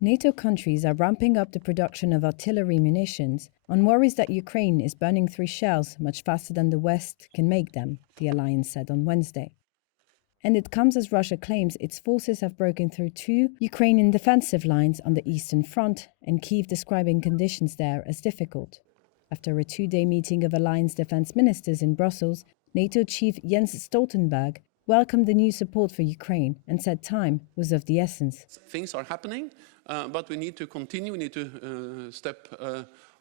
NATO countries are ramping up the production of artillery munitions on worries that Ukraine is burning through shells much faster than the West can make them, the alliance said on Wednesday. And it comes as Russia claims its forces have broken through 2 Ukrainian defensive lines on the Eastern Front, and Kiev describing conditions there as difficult. After a 2-day meeting of alliance defense ministers in Brussels, NATO chief Jens Stoltenberg welcomed the new support for Ukraine and said time was of the essence. Things are happening, but we need to continue. We need to step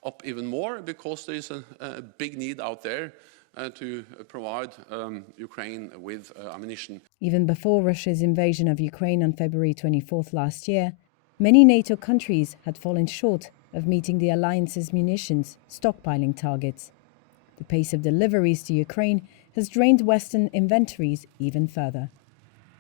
up even more because there is a big need out there to provide Ukraine with ammunition. Even before Russia's invasion of Ukraine on February 24th last year, many NATO countries had fallen short of meeting the alliance's munitions stockpiling targets. The pace of deliveries to Ukraine has drained Western inventories even further.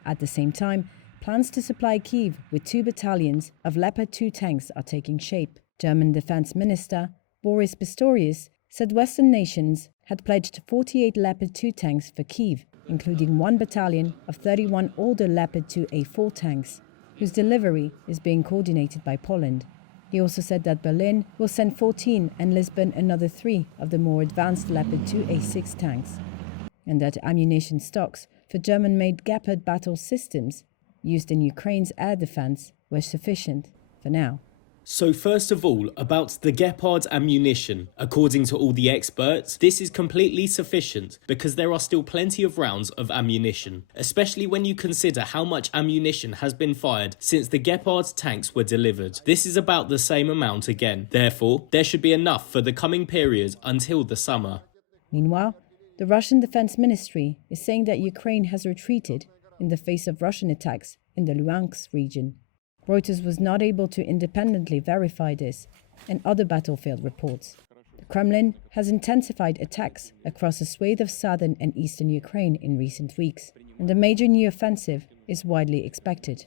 At the same time, plans to supply Kiev with 2 battalions of Leopard 2 tanks are taking shape. German Defense Minister Boris Pistorius said Western nations had pledged 48 Leopard 2 tanks for Kiev, including 1 battalion of 31 older Leopard 2A4 tanks, whose delivery is being coordinated by Poland. He also said that Berlin will send 14 and Lisbon another 3 of the more advanced Leopard 2A6 tanks, and that ammunition stocks for German-made Leopard battle systems used in Ukraine's air defense were sufficient for now. So first of all, about the Leopard ammunition. According to all the experts, this is completely sufficient because there are still plenty of rounds of ammunition, especially when you consider how much ammunition has been fired since the Leopard tanks were delivered. This is about the same amount again. Therefore, there should be enough for the coming period until the summer. Meanwhile, the Russian Defense Ministry is saying that Ukraine has retreated in the face of Russian attacks in the Luhansk region. Reuters was not able to independently verify this and other battlefield reports. The Kremlin has intensified attacks across a swathe of southern and eastern Ukraine in recent weeks, and a major new offensive is widely expected.